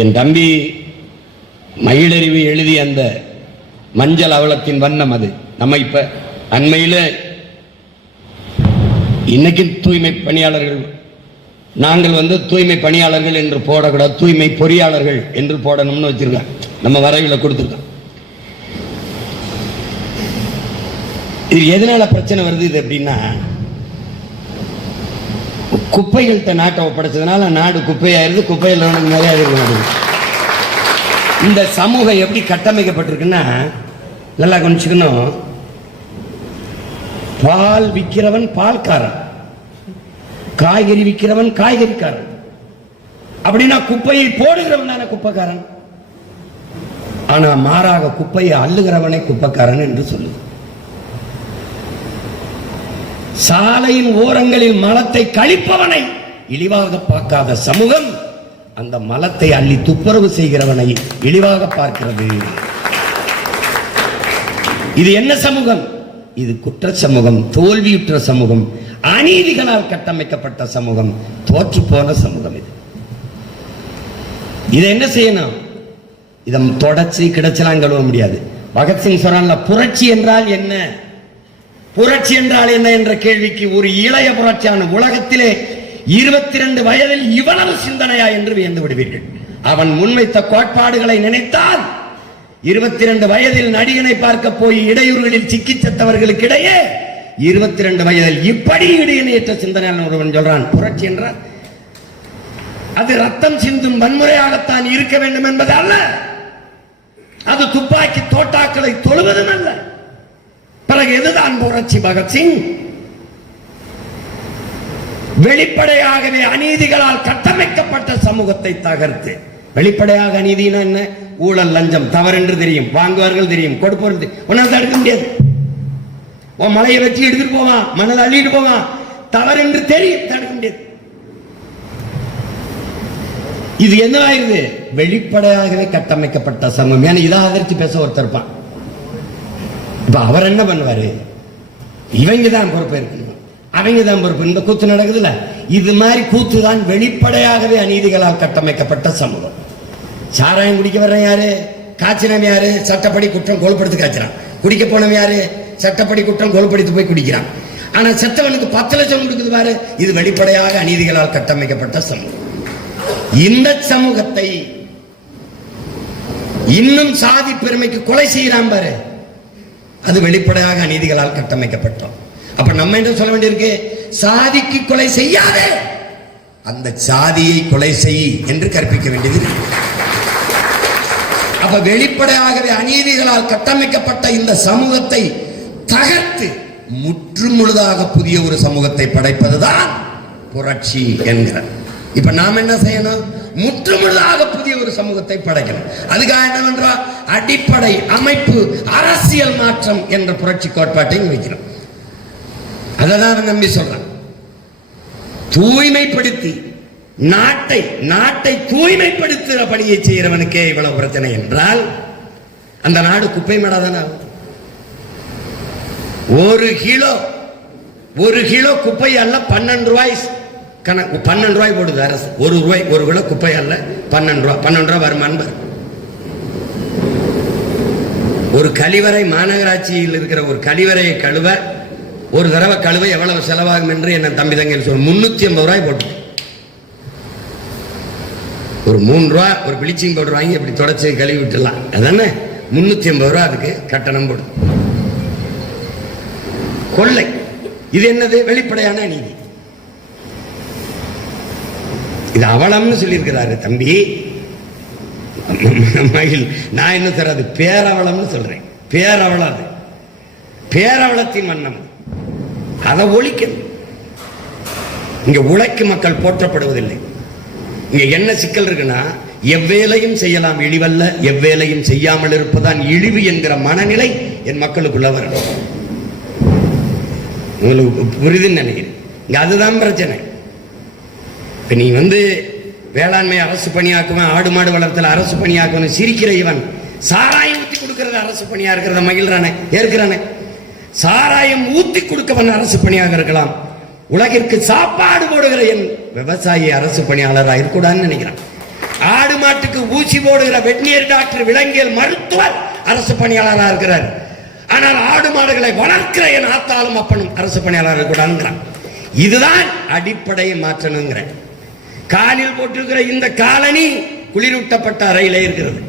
என் தம்பி மயிலறிவு எழுதிய அந்த மஞ்சள் அவலத்தின் வண்ணம் அது. நம்ம இப்ப அண்மையில் இன்னைக்கு தூய்மை பணியாளர்கள் நாங்கள் வந்து தூய்மை பணியாளர்கள் என்று போடக்கூடாது தூய்மை பொறியாளர்கள் என்று போடணும்னு வச்சிருக்கோம் நம்ம வரைவில் கொடுத்துருக்கோம் இது எதனால பிரச்சனை வருது இது அப்படின்னா குப்பைகள்கிட்ட நாட்டை ஒப்படைச்சதுனால நாடு குப்பையாயிருது குப்பையில் உனக்கு நிறைய இருக்க மாட்டேங்குது இந்த சமூகம் எப்படி கட்டமைக்கப்பட்டிருக்குன்னா நல்லா கொஞ்சிக்கணும் பால் விற்கிறவன் பால்காரன். காய்கறி விற்கிறவன் காய்கறிக்காரன். அப்படின்னா குப்பையை போடுகிறவன் தானே குப்பைக்காரன். ஆனா மாறாக குப்பையை அள்ளுகிறவனை குப்பைக்காரன் என்று சொல்லுது. சாலையின் ஓரங்களில் மலத்தை கழிப்பவனை இழிவாக பார்க்காத சமூகம் அந்த மலத்தை அள்ளி துப்புரவு செய்கிறவனை இழிவாக பார்க்கிறது. இது என்ன சமூகம்? இது குற்ற சமூகம் தோல்வியுற்ற சமூகம் அநீதிகளால் கட்டமைக்கப்பட்ட சமூகம் தோற்று போன சமூகம் இது. இதை என்ன செய்யணும்? இதை தொடச்சி கிடைச்சலாம் கழுவ முடியாது. பகத்சிங் சொல்றான்ல புரட்சி என்றால் என்ன? புரட்சி என்றால் என்ன என்ற கேள்விக்கு ஒரு இளைய புரட்சியான உலகத்திலே இருபத்தி ரெண்டு வயதில் இவ்வளவு சிந்தனையா என்று வியந்து விடுவீர்கள். அவன் முன்வைத்த கோட்பாடுகளை நினைத்தால் இருபத்தி ரெண்டு வயதில் நடிகனை பார்க்க போய் இடையூறுகளில் சிக்கி செத்தவர்களுக்கு இடையே இருபத்தி ரெண்டு வயதில் இப்படி இடையினையற்ற சிந்தனையாளன் ஒருவன் சொல்றான் புரட்சி என்றால் அது ரத்தம் சிந்தும் வன்முறையாகத்தான் இருக்க வேண்டும் என்பது அல்ல. அது துப்பாக்கி தோட்டாக்களை தொழுவதும் அல்ல. பிறகு எதுதான் புரட்சி பகத்சிங் வெளிப்படையாகவே அநீதிகளால் கட்டமைக்கப்பட்ட சமூகத்தை தகர்த்து. வெளிப்படையாக அநீதினா என்ன? ஊழல் லஞ்சம் தவறு என்று தெரியும். வாங்குவார்கள் தெரியும். கொடுப்பவர்கள் தெரியும். உன்னால் தடுக்க முடியாது. உன் மலையை வச்சு எடுத்துட்டு போவான் மணல் அள்ளிட்டு போவான் தவறு என்று தெரியும் தடுக்க முடியாது. இது என்ன ஆயிருது வெளிப்படையாகவே கட்டமைக்கப்பட்ட சமூகம். ஏன்னா இதை அதிர்ச்சி பேச ஒருத்தர் இருப்பான். அப்ப அவர் என்ன பண்ணுவாரு? இவங்க தான் பொறுப்பு அவங்க தான் பொறுப்பு. இந்த கூத்து நடக்குதுல்ல? இது மாதிரி கூத்து தான் வெளிப்படையாகவே அநீதிகளால் கட்டமைக்கப்பட்ட சமூகம். சாராயம் குடிக்க வர்றேன் யாரு? காய்ச்சினம் யாரு? சட்டப்படி குற்றம் கொழுப்படுத்து காய்ச்சிறான் குடிக்க போனவன் யாரு? சட்டப்படி குற்றம் கொழுப்படுத்தி போய் குடிக்கிறான். ஆனா செத்தவனுக்கு பத்து லட்சம் கொடுக்குது பாரு. இது வெளிப்படையாக அநீதிகளால் கட்டமைக்கப்பட்ட சமூகம். இந்த சமூகத்தை இன்னும் சாதி பெருமைக்கு கொலை செய்யறான் பாரு. அது வெளிப்படையாக அநீதிகளால் கட்டமைக்கப்பட்டோம். அப்ப நம்ம என்ன சொல்ல வேண்டியிருக்கு? சாதிக்கு கொலை செய்யாதே! அந்த சாதியை கொலை செய் என்று கற்பிக்க வேண்டியது அப்ப வெளிப்படையாகவே அநீதிகளால் கட்டமைக்கப்பட்ட இந்த சமூகத்தை தகர்த்து முற்று முழுதாக புதிய ஒரு சமூகத்தை படைப்பதுதான் புரட்சி என்கிற இப்ப நாம் என்ன செய்யணும்? முற்று முழுதாக புதிய ஒரு சமூகத்தை படைக்கணும். அதுக்காக என்னவென்றால் அடிப்படை அமைப்பு அரசியல் மாற்றம் என்ற புரட்சி கோட்பாட்டை வைக்கிறோம். அதை தான் நம்பி சொல்றான் தூய்மைப்படுத்தி நாட்டை நாட்டை தூய்மைப்படுத்துகிற பணியை செய்கிறவனுக்கே இவ்வளவு பிரச்சனை என்றால் அந்த நாடு குப்பை மேடாதானே ஒரு கிலோ ஒரு கிலோ குப்பை அல்ல பன்னெண்டு ரூபாய் கணக்கு பன்னெண்டு ரூபாய் போடுது அரசு. ஒரு ரூபாய் ஒரு கிலோ குப்பை அல்ல பன்னெண்டு ரூபாய் பன்னெண்டு ரூபாய் வருமானம் ஒரு கழிவறை மாநகராட்சியில் இருக்கிற ஒரு கழிவறையை கழுவ ஒரு தடவை கழுவ எவ்வளவு செலவாகும் என்று என்ன தம்பி தங்கையில் சொல்ல முன்னூத்தி ஐம்பது ரூபாய் போட்டு. ஒரு மூணு ரூபா ஒரு பிளீச்சிங் பவுடர் வாங்கி அப்படி தொடச்சி கழுவி விட்டுலாம் அதானே? முன்னூத்தி ஐம்பது ரூபா அதுக்கு கட்டணம் போடும் கொள்ளை. இது என்னது? வெளிப்படையான நீதி. இது அவலம்னு சொல்லியிருக்கிறாரு தம்பி. மகிழ் நான் என்ன சார் அது பேரவளம்னு சொல்றேன். பேரவளம் அது. பேரவளத்தின் வண்ணம் அதை. ஒழிக்கணும். இங்க உழைக்கு மக்கள் போற்றப்படுவதில்லை. இங்க என்ன சிக்கல் இருக்குன்னா எவ்வேலையும் செய்யலாம் இழிவல்ல எவ்வேலையும் செய்யாமல் இருப்பதான் இழிவு என்கிற மனநிலை என் மக்களுக்குள்ள வரணும். உங்களுக்கு புரிதுன்னு நினைக்கிறேன். இங்க அதுதான் பிரச்சனை. இப்ப நீ வந்து வேளாண்மை அரசு பணியாக்குவேன் ஆடு மாடு வளர்த்தல அரசு பணியாக்குவேன் சிரிக்கிற இவன். சாராயம் ஊத்தி கொடுக்கறது அரசு பணியா இருக்கிறத மகிழ்றானே ஏற்கிறானே. சாராயம் ஊத்தி கொடுக்கவன் அரசு பணியாக இருக்கலாம். உலகிற்கு சாப்பாடு போடுகிற என் விவசாயி அரசு பணியாளராக இருக்கக்கூடாதுன்னு நினைக்கிறான். ஆடு மாட்டுக்கு ஊசி போடுகிற வெட்னியர் டாக்டர் விலங்கியல் மருத்துவர் அரசு பணியாளராக இருக்கிறார். ஆனால் ஆடு மாடுகளை வளர்க்கிற என் ஆத்தாலும் அப்பனும் அரசு பணியாளர் இருக்கூடாதுங்கிறான் இதுதான் அடிப்படை மாற்றணுங்கிறேன். காலில் போட்டிருக்கிற இந்த காலனி குளிரூட்டப்பட்ட அறையிலே இருக்கிறது.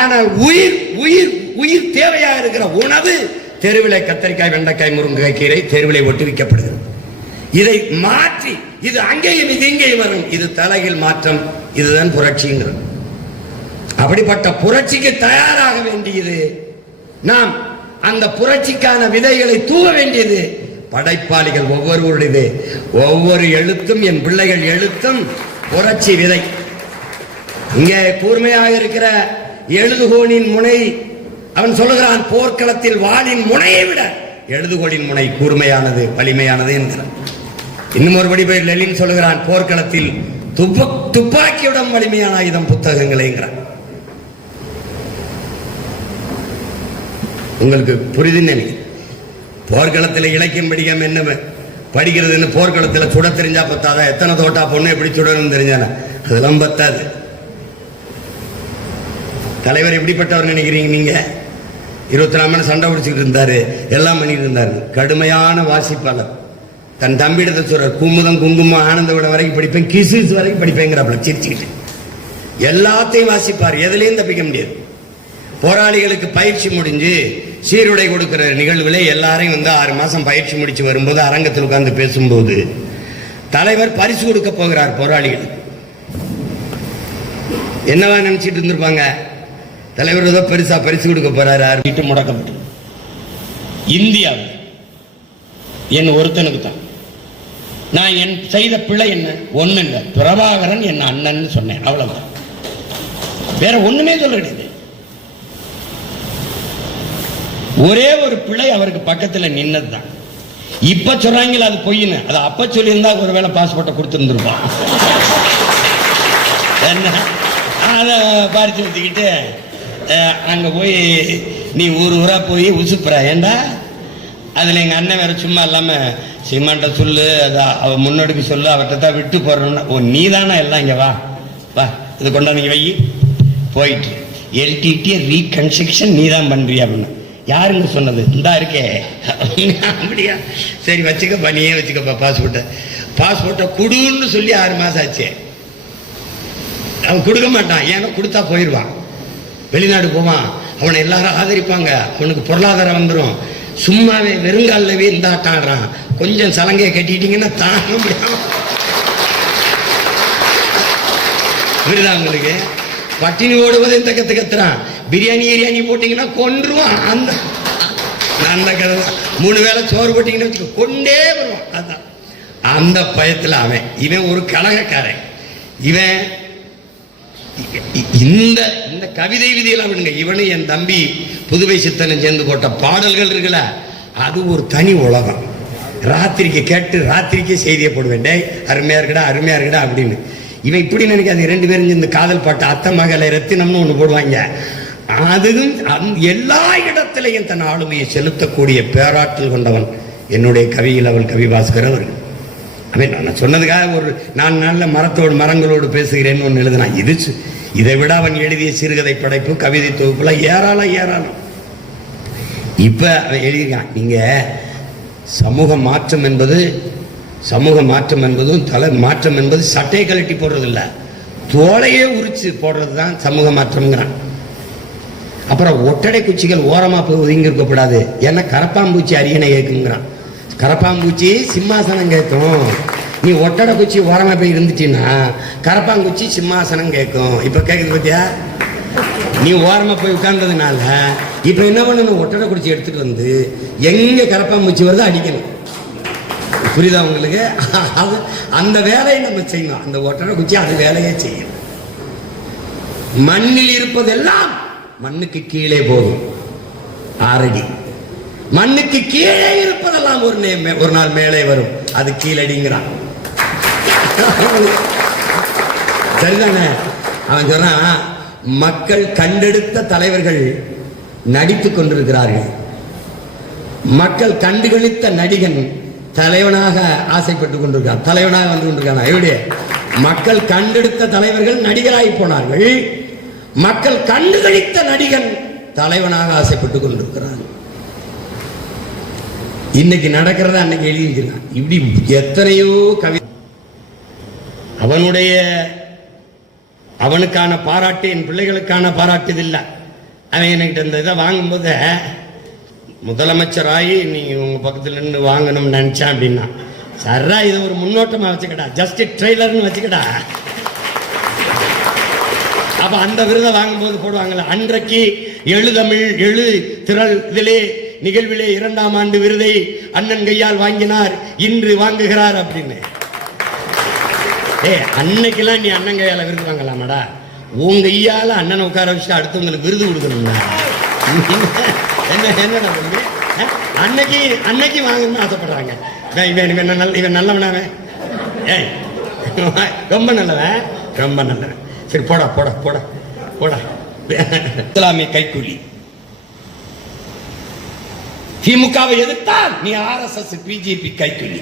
ஆனால் உயிர் உயிர் உயிர் தேவையாக இருக்கிற உணவு தெருவிலே கத்தரிக்காய் வெண்டைக்காய் முருங்கைக்காய் கீரை தெருவிலே ஒட்டி விற்கப்படுகிறது இதை மாற்றி இது அங்கேயும் இது இங்கேயும் வரும். இது தலையில் மாற்றம் இதுதான் புரட்சிங்கிறது. அப்படிப்பட்ட புரட்சிக்கு தயாராக வேண்டியது நாம். அந்த புரட்சிக்கான விதைகளை தூவ வேண்டியது படைப்பாளிகள் ஒவ்வொருவருடையது ஒவ்வொரு எழுத்தும் என் பிள்ளைகள் எழுத்தும் புரட்சி விதை. இங்கே கூர்மையாக இருக்கிற எழுதுகோலின் முனை அவன் சொல்லுகிறான் போர்க்களத்தில் வாளின் முனையை விட எழுதுகோளின் முனை கூர்மையானது வலிமையானது என்கிறான். இன்னும் ஒருபடி போய் லெலின் சொல்லுகிறான் போர்க்களத்தில் துப்ப துப்பாக்கியுடன் வலிமையான ஆயுதம் புத்தகங்களேங்கிறான் உங்களுக்கு புரிதுன்னு நினைக்கிறேன். போர்க்களத்தில் இலக்கியம் படிக்காம என்ன படிக்கிறதுன்னு போர்க்களத்தில் சுட தெரிஞ்சா பத்தாதா? எத்தனை தோட்டா பொண்ணு எப்படி சுடணும்னு தெரிஞ்சானா? அதெல்லாம் பத்தாது. தலைவர் எப்படிப்பட்டவர் நினைக்கிறீங்க நீங்க? இருபத்தி நாலு மணி சண்டை பிடிச்சிட்டு இருந்தாரு. எல்லாம் பண்ணிட்டு இருந்தாரு. கடுமையான வாசிப்பாளர். தன் தம்பியிடத்தை சொல்றார் குமுதம் குங்குமம் ஆனந்த விட வரைக்கும் படிப்பேன் கிசுஸ் வரைக்கும் படிப்பேங்கிறாப்புல சிரிச்சுக்கிட்டு. எல்லாத்தையும் வாசிப்பார். எதுலேயும் தப்பிக்க முடியாது. போராளிகளுக்கு பயிற்சி முடிஞ்சு சீருடை கொடுக்கிற நிகழ்வுகளே எல்லாரையும் வந்து ஆறு மாதம் பயிற்சி முடிச்சு வரும்போது அரங்கத்தில் உட்கார்ந்து பேசும்போது தலைவர் பரிசு கொடுக்க போகிறார் போராளிகள். என்னவா நினைச்சிட்டு இருந்திருப்பாங்க? தலைவர் ஏதோ பெருசாக பரிசு கொடுக்க போறாரு வீட்டு முடக்கப்பட்டு இந்தியாவில் என் ஒருத்தனுக்கு தான். நான் என் செய்த பிழை என்ன? ஒண்ணு இல்லை பிரபாகரன் என் அண்ணன் சொன்னேன். அவ்வளவுதான். வேற ஒண்ணுமே சொல்ல கிடையாது. ஒரே ஒரு பிள்ளை அவருக்கு பக்கத்தில் நின்னது தான் இப்ப சொல்றாங்களா அது பொய்னு அது அப்ப சொல்லியிருந்தா ஒருவேளை பாஸ்போர்ட்டை கொடுத்துருந்துருப்பான் என்ன? அதை பறிச்சு ஊற்றிக்கிட்டு அங்கே போய் நீ ஊர் ஊராக போய் உசுப்புற. ஏண்டா? அதில் எங்கள் அண்ணன் வேற சும்மா இல்லாமல் சீமான்ட்ட சொல்லு அதை அவ முன்னோடிக்கு சொல்லு அவர்கிட்ட தான் விட்டு போடுறோம்னா ஓ நீ தானே எல்லாம் இங்கே வா. வா இது கொண்டாந்து வை. போயிட்டு எல்டிடி ரீகன்ஸ்ட்ரக்ஷன் நீ தான் பண்ணுறியா அப்படின்னு. யாருங்க சொன்னது? இந்தா இருக்கே. அப்படியா? சரி வச்சுக்கப்பா நீயே வச்சுக்கப்பா பாஸ்போர்ட்டை பாஸ்போர்ட்டை குடுன்னு சொல்லி ஆறு மாதம் ஆச்சு. அவன் கொடுக்க மாட்டான். ஏன்னா கொடுத்தா போயிடுவான். வெளிநாடு போவான். அவனை எல்லாரும் ஆதரிப்பாங்க. அவனுக்கு பொருளாதாரம் வந்துடும் சும்மாவே வெறுங்காலவே இந்தாட்டாடுறான் கொஞ்சம் சலங்கையை கட்டிட்டீங்கன்னா தாங்க முடியும். விடுதா உங்களுக்கு? பட்டினி ஓடுவது இந்த கற்று கத்துறான் பிரியாணி பிரியாணி போட்டிங்கன்னா கொன்றுவான். அந்த அந்த கதை தான். மூணு வேளை சோறு போட்டிங்கன்னு வச்சுக்கோ கொண்டே வருவான். அதான். அந்த பயத்துல அவன் இவன் ஒரு கழகக்காரன். இவன் இந்த இந்த கவிதை விதியில் விடுங்க. இவனு என் தம்பி புதுவை சித்தனை சேர்ந்து போட்ட பாடல்கள் இருக்குல்ல அது ஒரு தனி உலகம். ராத்திரிக்கு கேட்டு ராத்திரிக்கே செய்தியை போடுவேன். டேய் அருமையாக இருக்கடா அருமையாக இருக்கடா அப்படின்னு. இவன் இப்படி நினைக்காது ரெண்டு பேரும் இந்த காதல் பாட்டு அத்தை மகளை ரத்தினம்னு ஒன்று போடுவாங்க. அதுவும் எல்லா இடத்திலையும் தன் ஆளுமையை செலுத்தக்கூடிய பேராற்றல் கொண்டவன் என்னுடைய கவியில் அவள் கவி பாஸ்கர் அவர்கள். அவன் நான் சொன்னதுக்காக ஒரு நான் நல்ல மரத்தோடு மரங்களோடு பேசுகிறேன்னு ஒன்று எழுதினான் இது இதை விட அவன் எழுதிய சிறுகதை படைப்பு கவிதை தொகுப்புல ஏராளம் ஏராளம். இப்ப அவன் எழுதியிருக்கான். நீங்க சமூக மாற்றம் என்பது சமூக மாற்றம் என்பதும் தலை மாற்றம் என்பது சட்டையை கழட்டி போடுறதில்ல. தோலையே உரிச்சு போடுறது தான் சமூக மாற்றம்ங்கிறான். அப்புறம் ஒட்டடை குச்சிகள் ஓரமா போய் ஒதுங்கி இருக்கக்கூடாது ஏன்னா கரப்பாம்பூச்சி அரியணை கேட்குங்கிறான். கரப்பாம்பூச்சி சிம்மாசனம் கேட்கும். நீ ஒட்டடை குச்சி ஓரமா போய் இருந்துட்டீன்னா கரப்பாங்குச்சி சிம்மாசனம் கேட்கும். இப்போ கேட்குது பார்த்தியா நீ ஓரமா போய் உட்கார்ந்ததுனால இப்போ என்ன பண்ணணும் ஒட்டடை குச்சி எடுத்துட்டு வந்து எங்கே கரப்பாம்பூச்சி வருதோ அடிக்கணும். புரியுதா உங்களுக்கு? அது அந்த வேலையை நம்ம செய்யணும். அந்த ஒட்டடை குச்சி அது வேலையே செய்யணும் மண்ணில் இருப்பதெல்லாம் மண்ணுக்கு கீழே போகும் ஆறடி. மண்ணுக்கு கீழே இருப்பதெல்லாம் ஒரு நே- ஒரு நாள் மேலே வரும். அது கீழடிங்கிறான். சரிதானே? அவன் சொன்னான் மக்கள் கண்டெடுத்த தலைவர்கள் நடித்துக் கொண்டிருக்கிறார்கள். மக்கள் கண்டுகளித்த நடிகன் தலைவனாக ஆசைப்பட்டு கொண்டிருக்கான் தலைவனாக வந்து கொண்டிருக்கான் எப்படி மக்கள் கண்டெடுத்த தலைவர்கள் நடிகராகி போனார்கள். மக்கள் கண்டுகளித்த நடிகன் தலைவனாக ஆசைப்பட்டு கொண்டிருக்கிறான். இன்னைக்கு நடக்கிறத அன்னைக்கு எழுதியிருக்கிறான். இப்படி எத்தனையோ கவி அவனுடைய அவனுக்கான பாராட்டு என் பிள்ளைகளுக்கான பாராட்டு இல்லை. அவன் என்கிட்ட இந்த இதை வாங்கும்போது முதலமைச்சராகி நீ உங்க பக்கத்துல நின்று வாங்கணும்னு நினச்சேன் அப்படின்னா. சர்ரா இது ஒரு முன்னோட்டமா வச்சுக்கடா. ஜஸ்ட் ட்ரெய்லர்னு வச்சுக்கடா. அப்ப அந்த விருதை வாங்கும்போது போடுவாங்கல்ல அன்றைக்கு எழுதமிழ் எழு திரள் இதிலே நிகழ்விலே இரண்டாம் ஆண்டு விருதை அண்ணன் கையால் வாங்கினார் இன்று வாங்குகிறார் அப்படின்னு. ஏ அன்னைக்கெல்லாம் நீ அண்ணன் கையால விருது வாங்கலாமாடா? உங்க கையால் அண்ணனை உட்கார வச்சு அடுத்தவங்களுக்கு விருது கொடுக்கணும்னா என்ன என்ன அன்னைக்கு அன்னைக்கு வாங்கணும்னு ஆசைப்படுறாங்க. இவன் இவன் இவன் நல்ல இவன் நல்லவனாவே. ஏய் ரொம்ப நல்லவன் ரொம்ப நல்லவன். சரி போடா போடா போடா போடா. இஸ்லாமிய கைக்கூலி. திமுகவை எதிர்த்தால் நீ ஆர்எஸ்எஸ் பிஜேபி கைக்கூலி.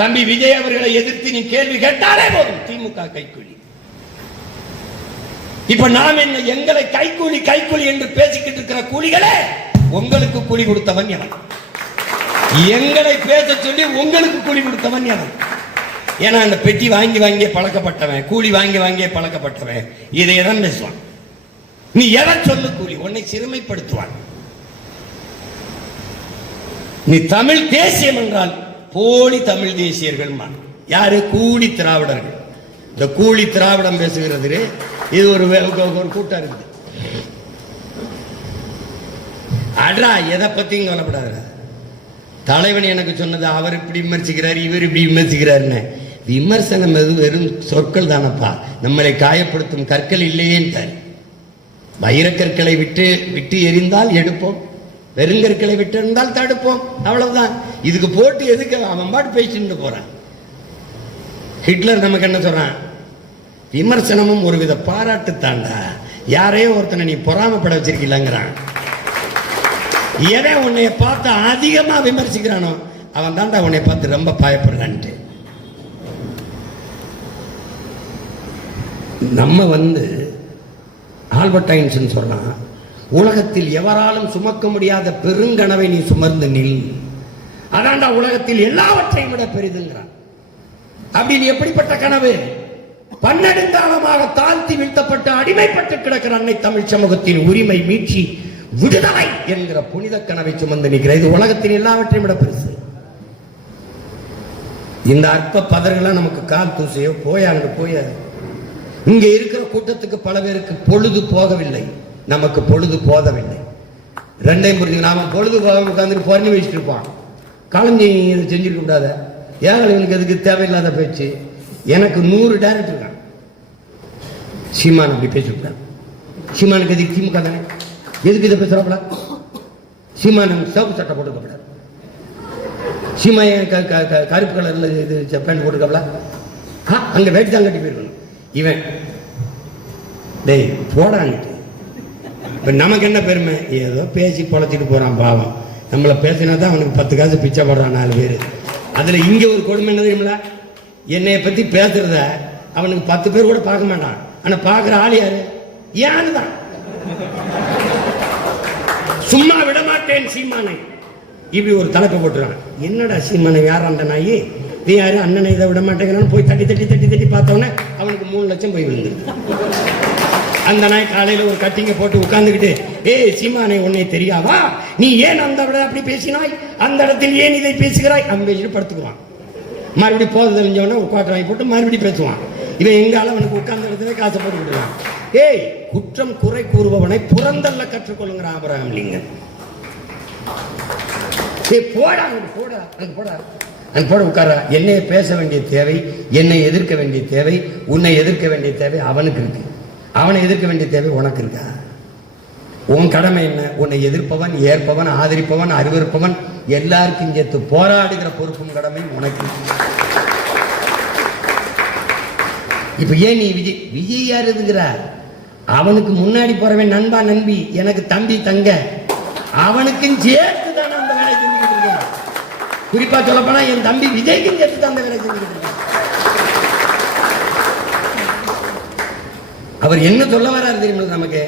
தம்பி விஜய் அவர்களை எதிர்த்து நீ கேள்வி கேட்டாலே போதும் திமுக கைக்கூலி. இப்ப நாம் என்ன எங்களை கைக்கூலி கைக்கூலி என்று பேசிக்கிட்டு இருக்கிற கூலிகளே உங்களுக்கு கூலி கொடுத்தவன் எனக்கு எங்களை பேச சொல்லி உங்களுக்கு கூலி கொடுத்தவன் எனக்கு ஏன்னா அந்த பெட்டி வாங்கி வாங்கியே பழக்கப்பட்டவன் கூலி வாங்கி வாங்கியே பழக்கப்பட்டவன். இதை தான் பேசுவான் நீ எதை சொல்லு கூலி? உன்னை சிறுமைப்படுத்துவான். நீ தமிழ் தேசியம் என்றால் போலி தமிழ் தேசியர்கள் யாரு? கூலி திராவிடர்கள். இந்த கூலி திராவிடம் பேசுகிறது இது ஒரு ஒரு- ஒரு கூட்டம் இருக்குது. அட்ரா எதை பத்தியும் கவலைப்படாத தலைவன் எனக்கு சொன்னது அவர் இப்படி விமர்சிக்கிறார் இவர் இப்படி விமர்சிக்கிறாருன்னு விமர்சனம் எது வெறும் சொற்கள் தானப்பா. நம்மளை காயப்படுத்தும் கற்கள் இல்லையேன்ட்டார் வைரக்கற்களை விட்டு விட்டு எரிந்தால் எடுப்போம். வெறுங்கற்களை விட்டு இருந்தால் தடுப்போம். அவ்வளவுதான். இதுக்கு போட்டு எதுக்கு அவன் பாட்டு பேசிட்டு போறான்? ஹிட்லர் நமக்கு என்ன சொல்றான்? விமர்சனமும் ஒரு வித பாராட்டு தாண்டா யாரையோ ஒருத்தனை நீ பொறாமப்பட வச்சிருக்கீங்களாங்கிறான். எதை உன்னைய பார்த்து அதிகமா விமர்சிக்கிறானோ அவன் தாண்டா உன்னை பார்த்து ரொம்ப பயப்படுறான்ட்டு. நம்ம வந்து ஆல்பர்ட் ஐன்ஸ்டீன் சொல்கிறான் உலகத்தில் எவராலும் சுமக்க முடியாத பெருங்கனவை நீ சுமர்ந்து நில். அதாண்டா உலகத்தில் எல்லாவற்றையும் விட பெரிதுங்கிறான். அப்படின்னு எப்படிப்பட்ட கனவு? பன்னெடுங்காலமாக தாழ்த்தி வீழ்த்தப்பட்டு அடிமைப்பட்டு கிடக்கிற அன்னை தமிழ் சமூகத்தின் உரிமை மீட்சி விடுதலை என்கிற புனித கனவை சுமந்து நிற்கிற. இது உலகத்தின் எல்லாவற்றையும் விட பெருசு. இந்த அற்ப பதர்கள்லாம் நமக்கு கால் தூசையோ போய் அங்கே போய் இங்கே இருக்கிற கூட்டத்துக்கு பல பேருக்கு பொழுது போகவில்லை. நமக்கு பொழுது போதவில்லை ரெண்டையும் புரிஞ்சு நாம பொழுது போக உட்காந்துட்டு பொறணி வச்சுட்டு இருப்பான் கலைஞ இதை செஞ்சிருக்க கூடாத. ஏன் இவனுக்கு எதுக்கு தேவையில்லாத பேச்சு? எனக்கு நூறு டேரக்டர் இருக்கான் சீமான் அப்படி பேசிவிட்டான் சீமானுக்கு எதுக்கு திமுக தானே? எதுக்கு இதை பேசுறாப்புல? சீமான் சிவப்பு சட்டை போட்டுக்கப்படாது சீமா க- க- க- கருப்பு கலர்ல இது பேண்ட் போட்டுக்கப்பல அங்கே வேட்டி தான் கட்டி போயிருக்கணும். இவன் டேய் போடாங்கிட்டு இப்போ நமக்கு என்ன பெருமை? ஏதோ பேசி பொழைச்சிட்டு போகிறான் பாவம். நம்மளை பேசினா தான் அவனுக்கு பத்து காசு பிச்சை போடுறான் நாலு பேர். அதில் இங்கே ஒரு கொடுமை என்ன தெரியுமில என்னையை பற்றி பேசுறத அவனுக்கு பத்து பேர் கூட பார்க்க மாட்டான். ஆனால் பார்க்குற ஆள் யாரு? ஏன்னு தான். சும்மா விட மாட்டேன் சீமானை. இப்படி ஒரு தலைப்பை போட்டுறான். என்னடா சீமானை யார் அந்த நாயி? நீ யாரு? அண்ணனை இதை விட மாட்டேங்கிறான்னு போய் தட்டி தட்டி தட்டி தட்டி பார்த்தோன்னே அவனுக்கு மூணு லட்சம் போய் விழுந்துருக்கு அந்த நாய் காலையில ஒரு கட்டிங்க போட்டு உட்கார்ந்துக்கிட்டு ஏய் சீமானை உன்னை தெரியாதா? நீ ஏன் அந்த விட அப்படி பேசினாய்? அந்த இடத்தில் ஏன் இதை பேசுகிறாய்? அவன் பேசிட்டு படுத்துக்குவான். மறுபடியும் போத தெரிஞ்சவன உட்காட்டு வாங்கி போட்டு மறுபடியும் பேசுவான். இவன் எங்கால அவனுக்கு உட்கார்ந்த இடத்துல காசை போட்டு விடுவான் ஏய் குற்றம் குறை கூறுபவனை புறந்தல்ல கற்றுக்கொள்ளுங்கிற ஆபரகம் லிங்கன் ஏய் போடா அங்க போடா அங்க போடா. அங்க போட உட்கார என்னையை பேச வேண்டிய தேவை என்னை எதிர்க்க வேண்டிய தேவை உன்னை எதிர்க்க வேண்டிய தேவை அவனுக்கு இருக்கு. அவனை எதிர்க்க வேண்டிய தேவை உனக்கு இருக்கா? உன் கடமை என்ன? உன்னை எதிர்ப்பவன் ஏற்பவன் ஆதரிப்பவன் அறிவிருப்பவன் எல்லாருக்கும் சேர்த்து போராடுகிற பொறுப்பும் கடமை உனக்கு இப்ப ஏன் நீ விஜய் விஜய் யார் இருக்கிறார் அவனுக்கு முன்னாடி போறவன் நண்பா நண்பி எனக்கு தம்பி தங்க. அவனுக்கும் சேர்த்து குறிப்பாக சொல்லப்போனால் என் தம்பி விஜய்க்கும் கேட்டு தந்த வேலை அவர் என்ன சொல்ல வராரு தெரியுமா நமக்கு?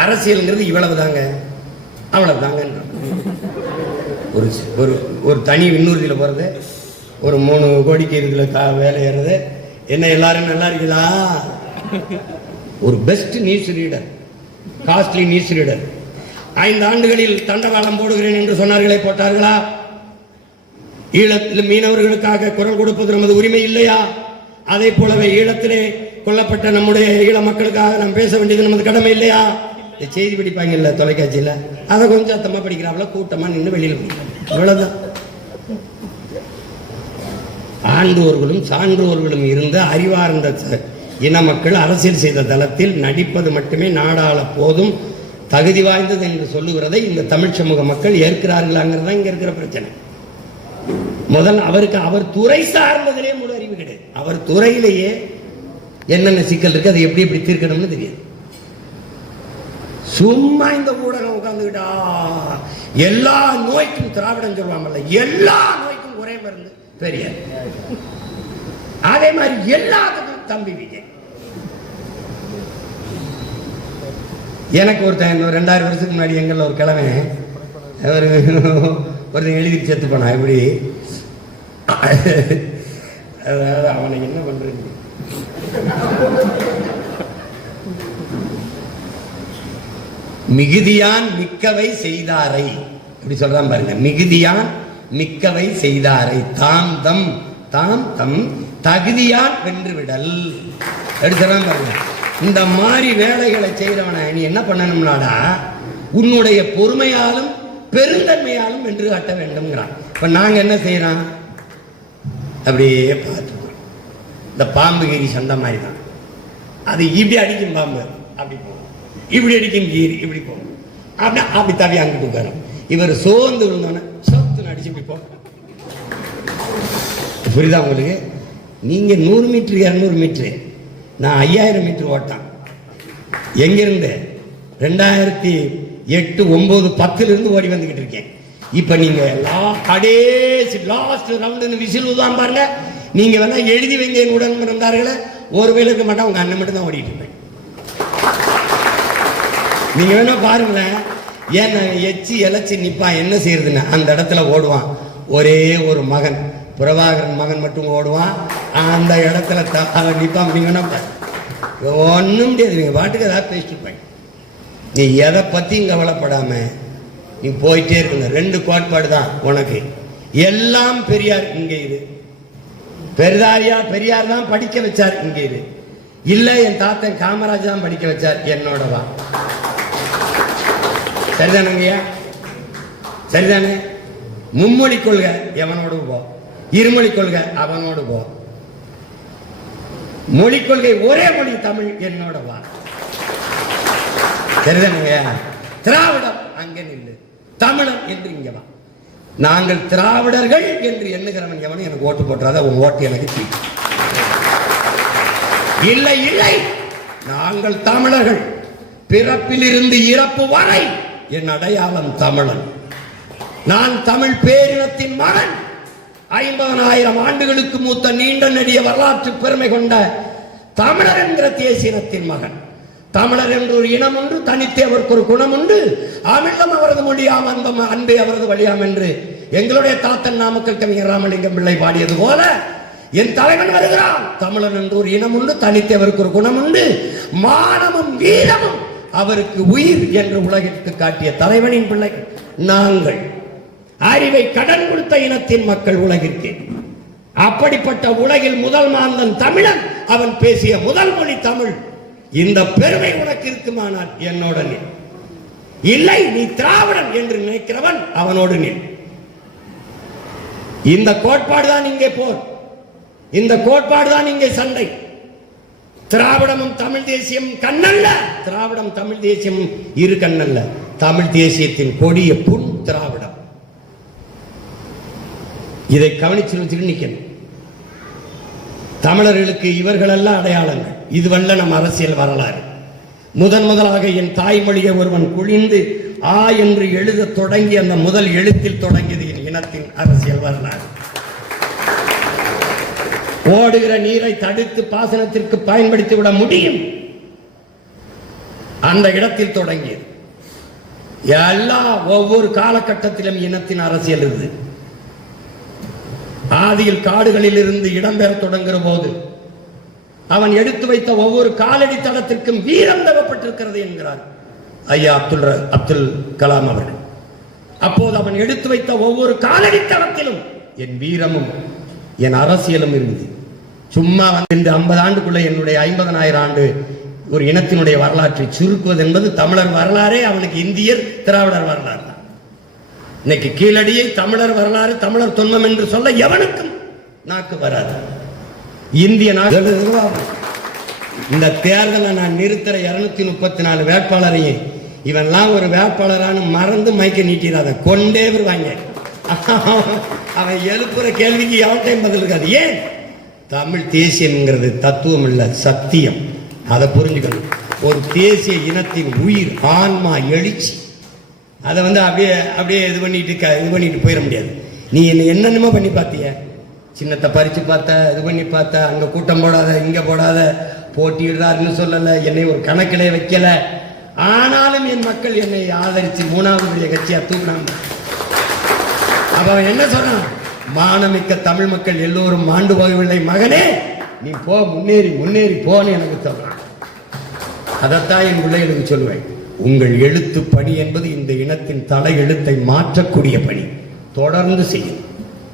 அரசியல்ங்கிறது இவ்வளவு தாங்க அவ்வளவு தாங்க ஒரு ஒரு ஒரு தனி விண்ணூர்தியில் போகிறது ஒரு மூணு கோடிக்கு இதுல கா வேலை ஏறுறது என்ன எல்லாரும் நல்லா இருக்கீங்களா? ஒரு best news reader costly news reader ஐந்து ஆண்டுகளில் தண்டவாளம் போடுகிறேன் என்று சொன்னார்களே போட்டார்களா? ஈழத்தில் மீனவர்களுக்காக குரல் கொடுப்பது நமது உரிமை இல்லையா? அதே போலவே ஈழத்திலே கொல்லப்பட்ட நம்முடைய ஈழ மக்களுக்காக நாம் பேச வேண்டியது நமது கடமை இல்லையா? செய்தி செய்தி படிப்பாங்கல்ல தொலைக்காட்சியில். அதை கொஞ்சம் அத்தமா படிக்கிறாங்கள கூட்டமா நின்று வெளியில் படிக்கிறாங்க. ஆண்டோர்களும் சான்றோர்களும் இருந்த அறிவார்ந்த இன மக்கள் அரசியல் செய்த தளத்தில் நடிப்பது மட்டுமே நாடாள போதும் தகுதி வாய்ந்தது என்று சொல்லுகிறதை இந்த தமிழ் சமூக மக்கள் ஏற்கிறார்களாங்கிறது தான் இங்க இருக்கிற பிரச்சனை. முதல் அவருக்கு அவர் துறை சார்ந்ததிலே முழு அறிவு கிடையாது. அவர் துறையிலேயே என்னென்ன சிக்கல் இருக்கு அதை எப்படி எப்படி தீர்க்கணும்னு தெரியாது. சும்மா இந்த ஊடகம் உட்கார்ந்துக்கிட்டா எல்லா நோய்க்கும் திராவிடம் சொல்லுவாங்கல்ல எல்லா நோய்க்கும் ஒரே மருந்து பெரிய அதே மாதிரி எல்லாத்துக்கும் தம்பி விஜய். எனக்கு ஒருத்தன் இன்னும் ரெண்டாயிரம் வருஷத்துக்கு முன்னாடி எங்கள்ல ஒரு கிழமை ஒரு ஒருத்தன் எழுதி செத்து போனான் எப்படி? அதாவது அவனை என்ன பண்றது? மிகுதியான் மிக்கவை செய்தாரை. இப்படி சொல்றான் பாருங்க. மிகுதியான் மிக்கவை செய்தாரை. தாம் தம் தாம் தம் தகுதியான் வென்றுவிடல். அப்படி சொல்றான் பாருங்க. இந்த மாதிரி வேலைகளை செய்கிறவனை நீ என்ன பண்ணணும்னாடா உன்னுடைய பொறுமையாலும் பெருந்தன்மையாலும் வென்று காட்ட வேண்டும்ங்கிறான். இப்ப நாங்க என்ன செய்யறான் அப்படியே பார்த்து இந்த பாம்புகிரி சண்டை மாதிரி தான். அது இப்படி அடிக்கும் பாம்பு. அப்படி போகும். இப்படி அடிக்கும் கீரி இப்படி போகும். அப்படி அப்படி தவி அங்கிட்டு உட்காரும். இவர் சோர்ந்து விழுந்தோன்னே சோத்துன்னு அடிச்சு இப்படி போகும். புரியுதா உங்களுக்கு? நீங்கள் நூறு மீட்ரு இரநூறு மீட்ரு நான் ஐயாயிரம் மீட்ரு ஓட்டான் எங்கிருந்து? ரெண்டாயிரத்தி எட்டு ஒம்பது பத்துலேருந்து ஓடி வந்துக்கிட்டு இருக்கேன். இப்போ நீங்கள் லா- கடைசி லாஸ்ட் ரவுண்டுன்னு விசில் தான் பாருங்க. நீங்கள் வேணால் எழுதி வைங்க என் உடன் பிறந்தார்களே. ஒரு வேலை இருக்க மாட்டா உங்கள் அண்ணன் மட்டும் தான் ஓடிட்டு இருப்பேன். நீங்கள் வேணா பாருங்களேன். ஏன் எச்சி இலைச்சி நிற்பான் என்ன செய்யறதுன்னு அந்த இடத்துல ஓடுவான். ஒரே ஒரு மகன். பிரபாகரன் மகன் மட்டும் ஓடுவான். அந்த இடத்துல த- அதை நிற்பான் நீங்கள் வேணா பாரு. முடியாது. நீங்கள் பாட்டுக்கு ஏதாவது பேசிட்டு இருப்பேன் நீ எதை பற்றியும் கவலைப்படாமல் நீ போயிட்டே இருக்கணும். ரெண்டு கோட்பாடு தான் உனக்கு. எல்லாம் பெரியார் இங்க இது. பெரிதாரியா பெரியார் தான் படிக்க வச்சார் இங்க இது. இல்ல என் தாத்தன் காமராஜ் தான் படிக்க வச்சார் என்னோட வா சரிதானங்கய்யா சரிதானே? மும்மொழி கொள்கை எவனோடு போ. இருமொழி கொள்கை அவனோடு போ. மொழி கொள்கை ஒரே மொழி தமிழ் என்னோட வா சரிதானங்கய்யா திராவிடம் அங்க நில்லு. தமிழன் என்று இங்க வா. நாங்கள் திராவிடர்கள் என்று எண்ணுகிறவன் எவனும் எனக்கு ஓட்டு போட்டுறாத உன் ஓட்டு எனக்கு இல்லை இல்லை. நாங்கள் தமிழர்கள். பிறப்பிலிருந்து இறப்பு வரை என் அடையாளம் தமிழன். நான் தமிழ் பேரினத்தின் மகன். ஐம்பதனாயிரம் ஆண்டுகளுக்கு மூத்த நீண்ட நெடிய வரலாற்று பெருமை கொண்ட தமிழர் என்கிற தேசியத்தின் மகன். தமிழர் என்று ஒரு இனம் உண்டு தனித்தே அவருக்கு ஒரு குணம் உண்டு. அமிழ்தம் அவரது மொழியாம் அன்பம் அன்பே அவரது வழியாம் என்று எங்களுடைய தாத்தன் நாமக்கல் கவிஞர் ராமலிங்கம் பிள்ளை பாடியது போல என் தலைவன் வருகிறான். தமிழன் என்று ஒரு இனம் உண்டு தனித்தே அவருக்கு ஒரு குணம் உண்டு. மானமும் வீரமும் அவருக்கு உயிர் என்று உலகிற்கு காட்டிய தலைவனின் பிள்ளைகள் நாங்கள். அறிவை கடன் கொடுத்த இனத்தின் மக்கள் உலகிற்கு. அப்படிப்பட்ட உலகில் முதல் மாந்தன் தமிழன். அவன் பேசிய முதல் மொழி தமிழ். இந்த பெருமை உனக்கு இருக்குமானால் என்னோட நீ இல்லை நீ திராவிடன் என்று நினைக்கிறவன் அவனோடு நீ இந்த கோட்பாடு தான் இங்கே போர். இந்த கோட்பாடு தான் இங்கே சண்டை. திராவிடமும் தமிழ் தேசியம் கண்ணல்ல. திராவிடம் தமிழ் தேசியம் இரு கண்ணல்ல. தமிழ் தேசியத்தின் கொடிய புண் திராவிடம். இதை கவனிச்சு வச்சுட்டு தமிழர்களுக்கு இவர்களெல்லாம் அடையாளங்கள். இதுவல்ல நம் அரசியல் வரலாறு. முதன் முதலாக என் தாய்மொழியை ஒருவன் குழிந்து ஆ என்று எழுத தொடங்கி அந்த முதல் எழுத்தில் தொடங்கியது என் இனத்தின் அரசியல் வரலாறு. ஓடுகிற நீரை தடுத்து பாசனத்திற்கு பயன்படுத்தி விட முடியும். அந்த இடத்தில் தொடங்கியது. எல்லா ஒவ்வொரு காலகட்டத்திலும் இனத்தின் அரசியல் இருக்குது ஆதியில் காடுகளில் இருந்து இடம்பெற தொடங்குகிற போது அவன் எடுத்து வைத்த ஒவ்வொரு காலடி தளத்திற்கும் வீரம் தவப்பட்டிருக்கிறது என்கிறார் ஐயா அப்துல் ர- அப்துல் கலாம் அவர்கள். அப்போது அவன் எடுத்து வைத்த ஒவ்வொரு காலடி தளத்திலும் என் வீரமும் என் அரசியலும் இருந்தது. சும்மா வந்து இந்த ஐம்பது ஆண்டுக்குள்ள என்னுடைய ஐம்பதனாயிரம் ஆண்டு ஒரு இனத்தினுடைய வரலாற்றை சுருக்குவது என்பது தமிழர் வரலாறே அவனுக்கு இந்தியர் திராவிடர் வரலாறு தான். இன்னைக்கு கீழடியை தமிழர் வரலாறு தமிழர் தொன்மம் என்று சொல்ல எவனுக்கும் நாக்கு வராது. இந்திய நாடு இந்த தேர்தலை நான் நிறுத்துற இருநூத்தி முப்பத்தி நாலு வேட்பாளரையும் இவெல்லாம் ஒரு வேட்பாளரான மறந்து மைக்க நீட்டிடாத கொண்டே வருவாங்க. அவன் எழுப்புற கேள்விக்கு எவன்டையும் பதில் இருக்காது. ஏன்? தமிழ் தேசியம்ங்கிறது தத்துவம் இல்ல சத்தியம். அதை புரிஞ்சுக்கணும். ஒரு தேசிய இனத்தின் உயிர் ஆன்மா எழுச்சி. அதை வந்து அப்படியே அப்படியே இது பண்ணிட்டு க- இது பண்ணிட்டு போயிட முடியாது. நீ என்ன என்னென்னமோ பண்ணி பார்த்தியா? சின்னத்தை பறிச்சு பார்த்த இது பண்ணி பார்த்த அங்க கூட்டம் போடாத இங்க போடாத போட்டியிடுறாருன்னு சொல்லல என்னை ஒரு கணக்கிலே வைக்கல. ஆனாலும் என் மக்கள் என்னை ஆதரித்து மூணாவது பெரிய கட்சியாக தூக்குனாங்க அவன் என்ன சொன்னான்? மானமிக்க தமிழ் மக்கள் எல்லோரும் மாண்டு போகவில்லை மகனே நீ போ முன்னேறி முன்னேறி போன்னு எனக்கு சொல்கிறான் அதைத்தான் என் பிள்ளைகளுக்கு சொல்லுவேன் உங்கள் எழுத்து பணி என்பது இந்த இனத்தின் தலை எழுத்தை மாற்றக்கூடிய பணி தொடர்ந்து செய்யும்.